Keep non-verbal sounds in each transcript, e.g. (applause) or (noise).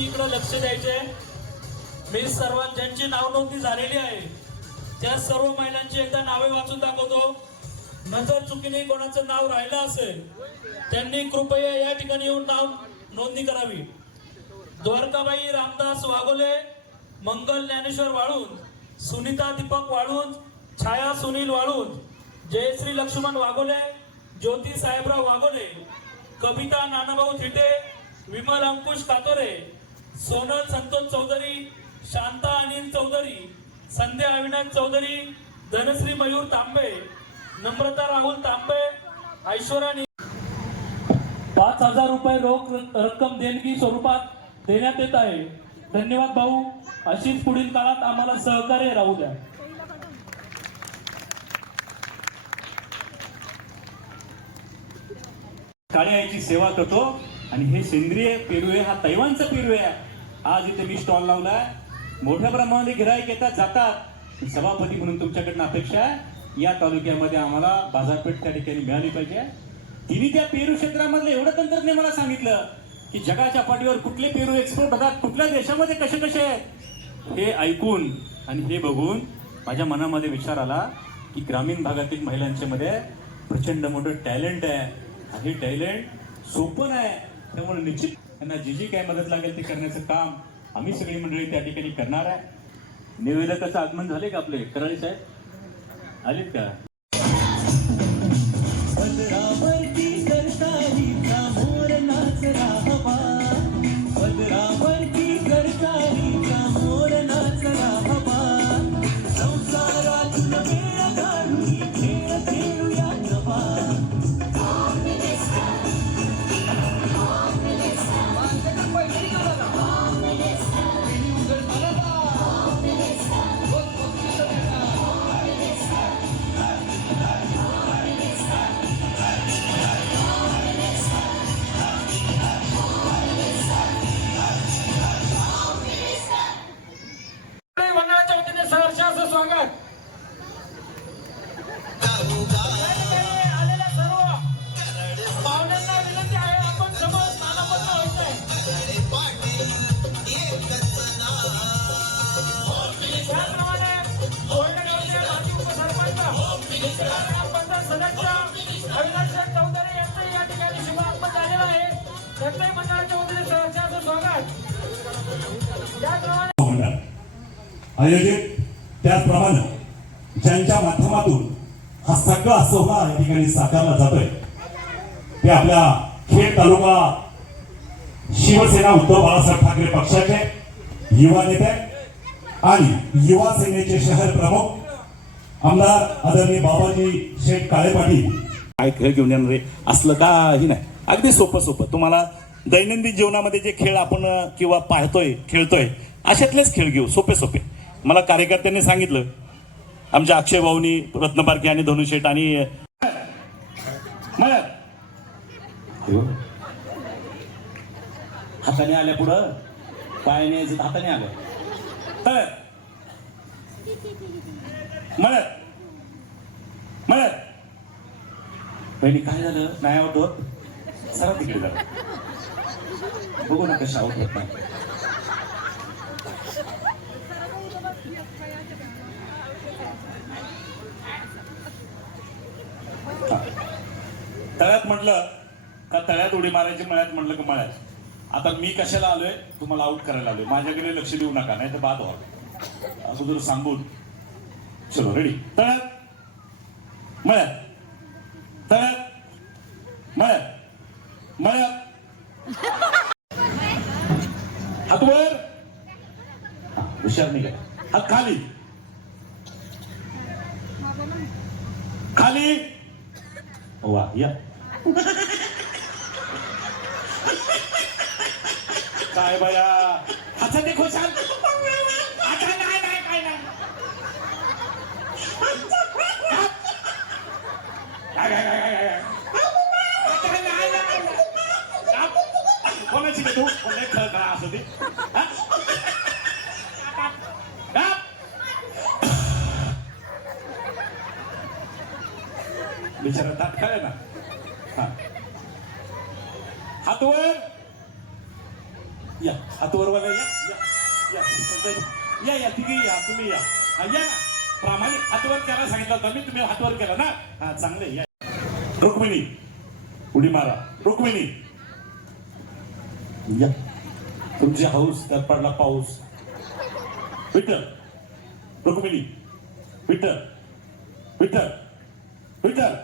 सर्वांनी लक्ष द्यायचे मी सर्वां ज्यांची नावनोंदणी झालेली आहे. त्या सर्व महिलांची एकदा नावे वाचून दाखवतो. नजर चुकीने कोणाचं नाव राहिलं असेल त्यांनी कृपया या ठिकाणी येऊन नाव नोंदणी करावी. द्वारकाबाई रामदास वाघोले मंगल ज्ञानेश्वर वाळून सुनीता दीपक वाळून छाया सुनील वाळून जयश्री लक्ष्मण वाघोले ज्योती साहेबराव वाघोले कविता नानाभाऊ थिटे विमल अंकुश कातोरे सोनल संतोष चौधरी शांता अनिल चौधरी संध्या अविनाश चौधरी धनश्री मयूर तांबे नम्रता राहुल तांबे ऐश्वर्या पाच हजार रुपये रोख रक्कम देणगी स्वरूपात देण्यात येत आहे. धन्यवाद भाऊ. अशीच पुढील काळात आम्हाला सहकार्य राहू द्या. काळ्याची सेवा करतो. आणि हे सेंद्रिय पेरू हा तैवानचा पेरू आहे आज इथे मी स्टॉल लावलाय. मोठ्या प्रमाणामध्ये गिराईक येतात जातात. सभापती म्हणून तुमच्याकडनं अपेक्षा आहे. या तालुक्यामध्ये आम्हाला बाजारपेठ त्या ठिकाणी मिळाली पाहिजे. तिने त्या पेरू क्षेत्रामधलं एवढं तंत्रज्ञ मला सांगितलं की जगाच्या पाठीवर कुठले पेरू एक्सपोर्ट होतात कुठल्या देशामध्ये कसे कसे आहेत हे ऐकून आणि हे बघून माझ्या मनामध्ये विचार आला की ग्रामीण भागातील महिलांच्या मध्ये प्रचंड मोठं टॅलेंट आहे. आणि हे टॅलेंट सोपं आहे त्यामुळे निश्चित त्यांना जी जी काय मदत लागेल ते करण्याचं काम आम्ही सगळी मंडळी त्या ठिकाणी करणार आहे. निवेदकाचं आगमन झाले का आपले? कराळी साहेब? आलेत का? चौधरी यांचंही या ठिकाणी शुभागमन झालेलं आहे. त्यांचंही मंडळाच्या वतीने स्वागत. हो आयोजित त्याचप्रमाणे ज्यांच्या माध्यमातून हा सगळा सोहळा या ठिकाणी साकारला जातोय ते आपल्या खेड तालुका शिवसेना उद्धव बाळासाहेब ठाकरे पक्षाचे युवा नेते आणि युवा सेनेचे शहर प्रमुख आमदार आदरणीय बाबाजी शेठ काळे पाटील काय खेळ घेऊन येणार आहे असलं काही नाही. अगदी सोपं सोपं. तुम्हाला दैनंदिन जीवनामध्ये जे खेळ आपण किंवा पाहतोय खेळतोय अशातलेच खेळ घेऊ. सोपे सोपे. मला कार्यकर्त्यांनी सांगितलं. आमच्या अक्षय भाऊनी रत्नपारखे आणि धनुशेठ आणि. हो. हाताने आल्या पुढं. पायाने यायचं तर हाताने आलं. तळ्यात मळ्यात मळ्यात पहिली काय झालं? नाही आउट होत सरा तिकडे झालं बघू ना कशा आउट होत नाही तळ्यात म्हटलं का तळ्यात उडी मारायची मळ्यात म्हटलं का मळ्यात? आता मी कशाला आलोय? तुम्हाला आउट करायला आलोय. माझ्याकडे लक्ष देऊ नका नाही तर बाद व्हा. तुला सांगून. चलो रेडी तळ्यात. मळ्यात. तळ्यात. मळ्यात मळ्यात हात वर हुशार निघा. हात खाली खाली. प्रामाणिक हातवर केला सांगितलं होतं. मी तुम्ही हातवर केला ना? हा चांगले या. रुक्मिणी उडी मारा. रुक्मिणी. या. तुमची हाऊस त्यात पडला पाऊस. विठ्ठल रुक्मिणी. विठ्ठल विठ्ठल विठ्ठल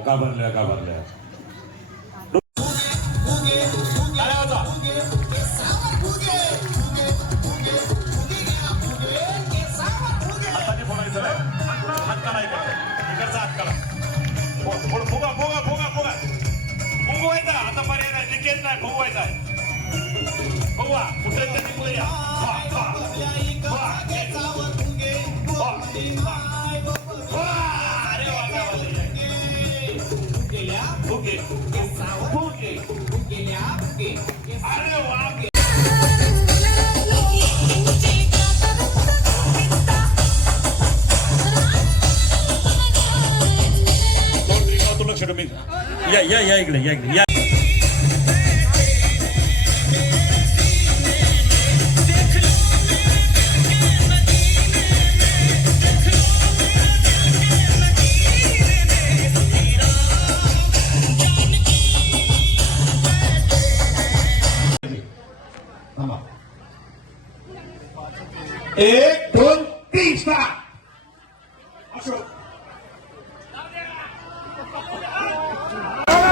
घाबरल्या घाबरल्या घाबरल्या. वा कुठं तरी बोया वा वा वा. अरे वा फुगेल्या फुगे फुगे फुगेल्या फुगे अरे वा या या इकडे या इकडे. या.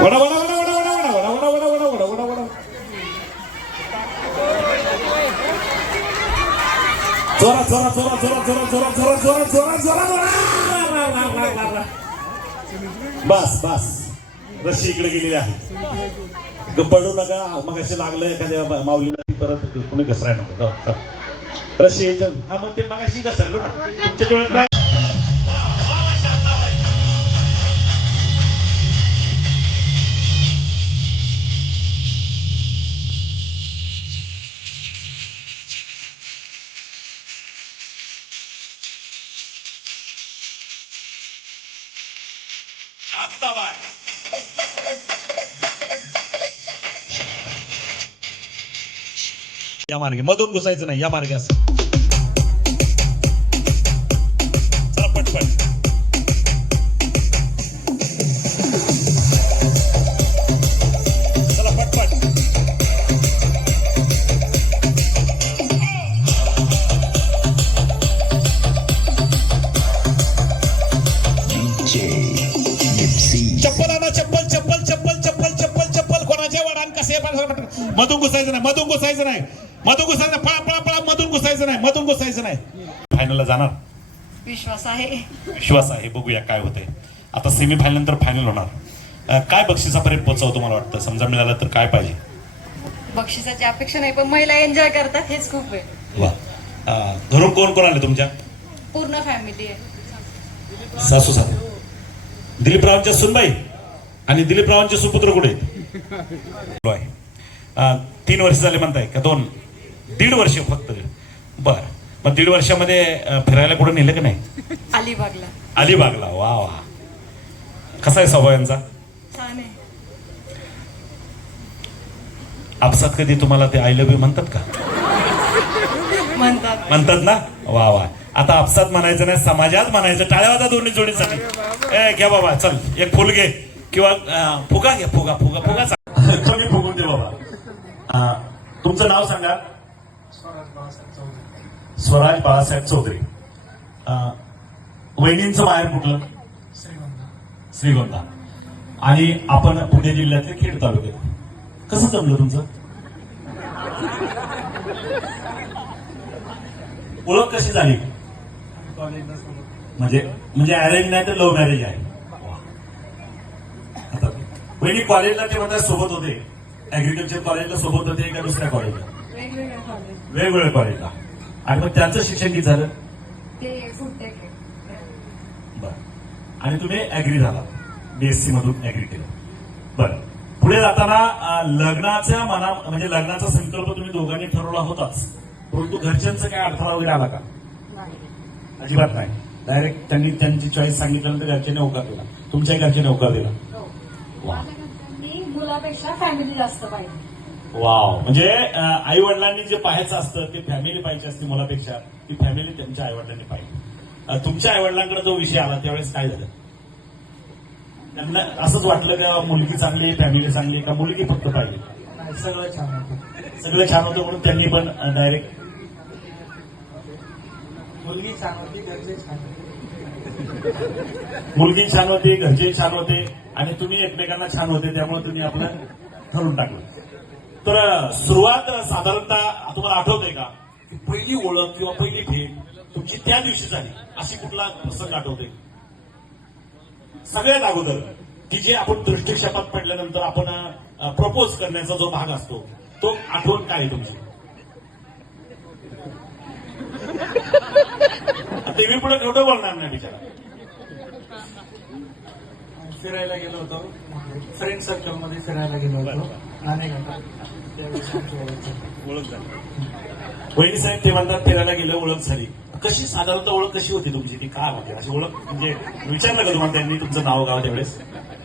वडा वडा वडा वडा वडा वडा वडा वडा वडा वडा वडा वडा जोरा जोरा जोरा जोरा जोरा जोरा जोरा जोरा जोरा जोरा बस बस रशी इकडे गेलेली आहे ग- पडू नका मग असे लागलं एखाद्या माऊलीला परत कोणी घसराय नको हो, रशी हा मग ते मग अशी घसरलो तुमच्या डोळ्यात मार्गे. मधून घुसायचं नाही या मार्गे असं घुसायचं नाही. फायनलला जाणार. विश्वास आहे. विश्वास आहे. बघूया काय होते आता सेमी फायनल नंतर फायनल होणार. काय बक्षिसापर्यंत पोहोचव तुम्हाला वाटतं? समजा मिळालं तर काय पाहिजे? बक्षिसाची अपेक्षा नाही पण महिला एन्जॉय करतात. हेच खूप आहे. वा. घरून कोण कोण आले तुमच्या? पूर्ण फॅमिली आहे. सासू सासू दिलीपरावांच्या सुनबाई आणि दिलीपरावांचे सुपुत्र कुठे? तीन वर्ष झाले म्हणताय का दोन? दीड वर्ष फक्त. बर. मग दीड वर्षामध्ये फिरायला कुठं नेलं का नाही? अलिबागला. अलिबागला. वा वा. कसा आहे स्वभाव यांचा? छान आहे. आपसात कधी तुम्हाला ते आय लव्ह यू म्हणतात का? म्हणतात. म्हणतात ना? वा वा. आता आपसात म्हणायचं नाही समाजात म्हणायचं. टाळ्या वाजा दोन्ही जोडीसाठी. ए घ्या बाबा चल. एक फुल घे. किंवा फुगा घ्या फुगा फुगा फुगा. कमी (laughs) फुगून दे बाबा. तुमचं नाव सांगा. स्वराज बाळासाहेब चौधरी. वहिनींचं माहेर कुठलं? श्रीगोंदा. आणि आपण पुणे जिल्ह्यातले खेड तालुक्यात कसं जमलं तुमचं? ओळख कशी झाली? म्हणजे म्हणजे अरेंज नाही तर लव्ह मॅरेज आहे. आता कॉलेजला ते म्हणतात सोबत होते. ऍग्रिकल्चर कॉलेजला सोबत होते का दुसऱ्या कॉलेजला वेगवेगळ्या कॉलेज वेगवेगळ्या कॉलेजला आणि मग त्यांचं शिक्षण किती झालं? बरं. आणि तुम्ही ऍग्री झाला. बीएससी मधून ऍग्री केलं. बरं. पुढे जाताना लग्नाच्या मना म्हणजे लग्नाचा संकल्प तुम्ही दोघांनी ठरवला होताच. परंतु घरच्यांचा काय अडथळा वगैरे आला का? अजिबात नाही. डायरेक्ट त्यांनी त्यांची चॉईस सांगितल्यानंतर घरच्यांनी होकार दिला. तुमच्याही घरच्यांनी होकार दिला. हो. मुलापेक्षा फॅमिली जास्त पाहिजे. वाव म्हणजे आई वडिलांनी जे पाहायचं असतं ते फॅमिली पाहिजे असते मुलापेक्षा ती फॅमिली त्यांच्या आई वडिलांनी पाहिजे तुमच्या आई वडिलांकडे जो विषय आला त्यावेळेस काय झालं? त्यांना असंच वाटलं का मुलगी चांगली फॅमिली चांगली का मुलगी फक्त पाहिजे? सगळं छान होतं. सगळं छान होतं म्हणून त्यांनी पण डायरेक्ट मुलगी छान होती घरचे छान होते. मुलगी छान होती घरचे छान होते आणि तुम्ही एकमेकांना छान होते त्यामुळे तुम्ही आपलं ठरवून टाकलं. तर सुरुवात साधारणतः तुम्हाला आठवतंय का? की पहिली ओळख किंवा पहिली भेट तुमची त्या दिवशी झाली अशी कुठला प्रसंग आठवतोय? सगळ्यात अगोदर की जे आपण दृष्टिक्षेपात पडल्यानंतर आपण प्रपोज करण्याचा जो भाग असतो तो आठवण काय आहे तुमची? टीव्ही पुढे केवढं बोलणार नाही बिचारा. फिरायला गेलो होतो. फ्रेंड सर्कलमध्ये फिरायला गेलो होतो. वहिनी साहेब ते म्हणतात फिरायला गेलं ओळख झाली. कशी साधारणतः ओळख कशी होती तुमची? ती काय होती? अशी ओळख म्हणजे विचारलं का तुम्हाला त्यांनी तुमचं नाव गाव त्यावेळेस?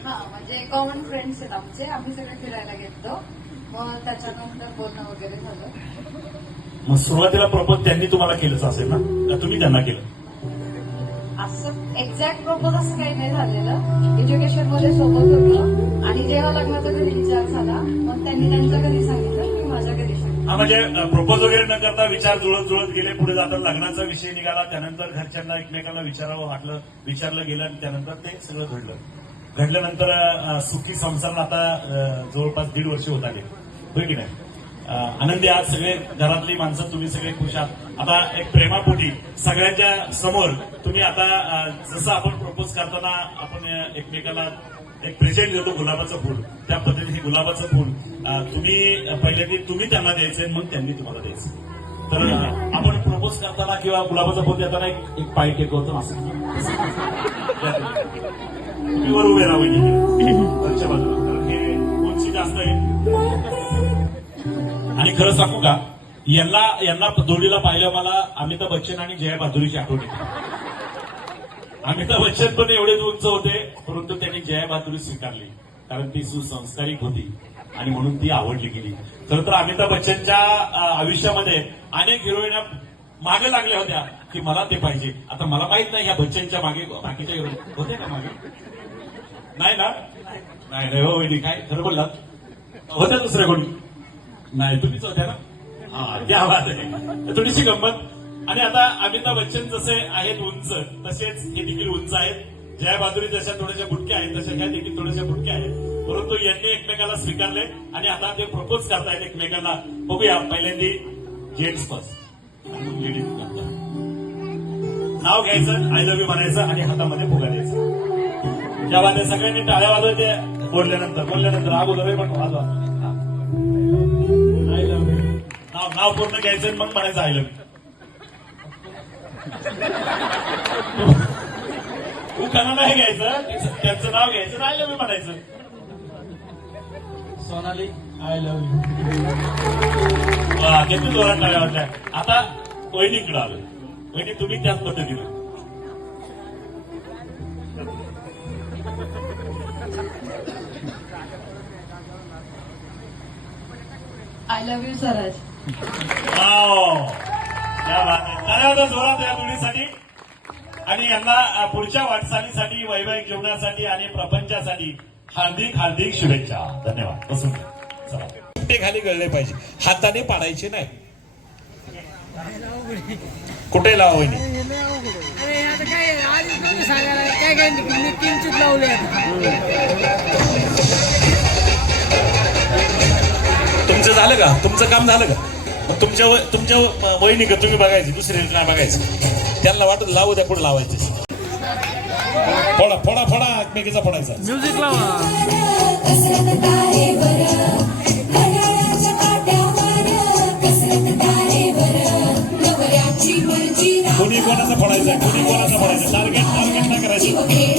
हा म्हणजे कॉमन फ्रेंड्स आहेत आमचे. आम्ही सगळे फिरायला गेलो मग त्याच्यानंतर बोलणं वगैरे झालं. मग सुरुवातीला प्रपोज त्यांनी तुम्हाला केलंच असेल ना? तुम्ही त्यांना केलं? असं एक्झॅक्ट प्रपोज असं काही नाही झालेलं. एज्युकेशनमध्ये सोबत होतं. आणि जेव्हा लग्नाचा कधी विचार झाला मग त्यांनी त्यांच्या घरी सांगितलं मी माझ्या घरी सांगितलं म्हणजे प्रपोज वगैरे न करता विचार जुळत जुळत गेले पुढे जातात लग्नाचा विषय निघाला त्यानंतर घरच्यांना एकमेकांना विचारावं वाटलं विचारलं गेलं आणि त्यानंतर ते सगळं घडलं. घडल्यानंतर सुखी संसार आता जवळपास दीड वर्ष होत आले. होय की नाही? आनंदी आहात सगळे घरातली माणसं तुम्ही सगळे खुश आहात. आता एक प्रेमापोटी सगळ्यांच्या समोर तुम्ही आता जसं आपण प्रपोज करताना आपण एकमेकाला एक प्रेझेंट देतो गुलाबाचं फुल. त्या पद्धतीने गुलाबाचं फुल तुम्ही पहिल्यांदा तुम्ही त्यांना द्यायचं मग त्यांनी तुम्हाला द्यायचं. तर आपण प्रपोज करताना किंवा गुलाबाचं फुल देताना एक एक पाय टेक असं. तुम्ही वर उभे राहा वहिनी. बाजूला. कारण हे उंची जास्त आहे आणि खरं सांगू का यांना यांना जोडीला पाहिलं मला अमिताभ बच्चन आणि जया बहादुरीची आठवण येते. अमिताभ बच्चन पण एवढेच उंच होते परंतु त्यांनी जया बहादुरी स्वीकारली. कारण ती सुसंस्कारिक होती आणि म्हणून ती आवडली गेली. खरं तर अमिताभ बच्चनच्या आयुष्यामध्ये अनेक हिरोईन मागे लागल्या होत्या की मला ते पाहिजे. आता मला माहीत नाही या बच्चनच्या मागे बाकीच्या हिरोईन होते का मागे? नाही ना? नाही नाही हो काय? खरं बोललात? होत्या दुसऱ्या कोणी? नाही तुम्हीच होत्या ना? हा त्या आवाज आहे थोडीशी गंमत. आणि आता अमिताभ बच्चन जसे आहेत उंच तसेच हे देखील उंच आहेत. जया बहादुरी जशा थोड्याशा बुटक्या आहेत तशा ह्या देखील थोड्याशा बुटक्या आहेत. परंतु यांनी एकमेकाला स्वीकारले आणि आता ते प्रपोज करतायत एकमेकांना. बघूया पहिल्यांदी जेंट्स फर्स्ट लेडीज नाव घ्यायचं आय लव्ह यू म्हणायचं आणि हातामध्ये फुगा द्यायचं. त्या ते सगळ्यांनी टाळ्या वाजवायचे बोलल्यानंतर. बोलल्यानंतर अगोदर पण वाजवा. नाव नाव पूर्ण घ्यायचं आणि मग म्हणायचं आय लव्ह तू त्यांना नाही घ्यायचं. त्याचं- नाव घ्यायचं आय लव्ह म्हणायचं. सोनाली आय लव्ह यू वा, किती जोरात टाळ्या वाजल्या आता वहिनीकडे आलं वहिनी तुम्ही त्याच पद्धतीनं. आय लव्ह यू सरज वाजवा जोरात या जोडीसाठी आणि यांना पुढच्या वाटचालीसाठी वैवाहिक जीवनासाठी आणि प्रपंचासाठी हार्दिक हार्दिक शुभेच्छा. धन्यवाद. बसून ते खाली गळले पाहिजे. हाताने पाडायचे नाही. कुठे लावा तुमचं झालं का? तुमचं काम झालं का? तुमच्या तुमच्या वहिनी का तुम्ही बघायची दुसरी काय बघायचं. त्यांना वाटत लावू द्या पुढे लावायचं. फोडा फोडा फोडा एकमेकीचा फोडायचा. म्युझिक लावा. कोणी कोणाचा फोडायचा कोणी कोणाचा फोडायचा? टार्गेट टार्गेट नाही करायचं.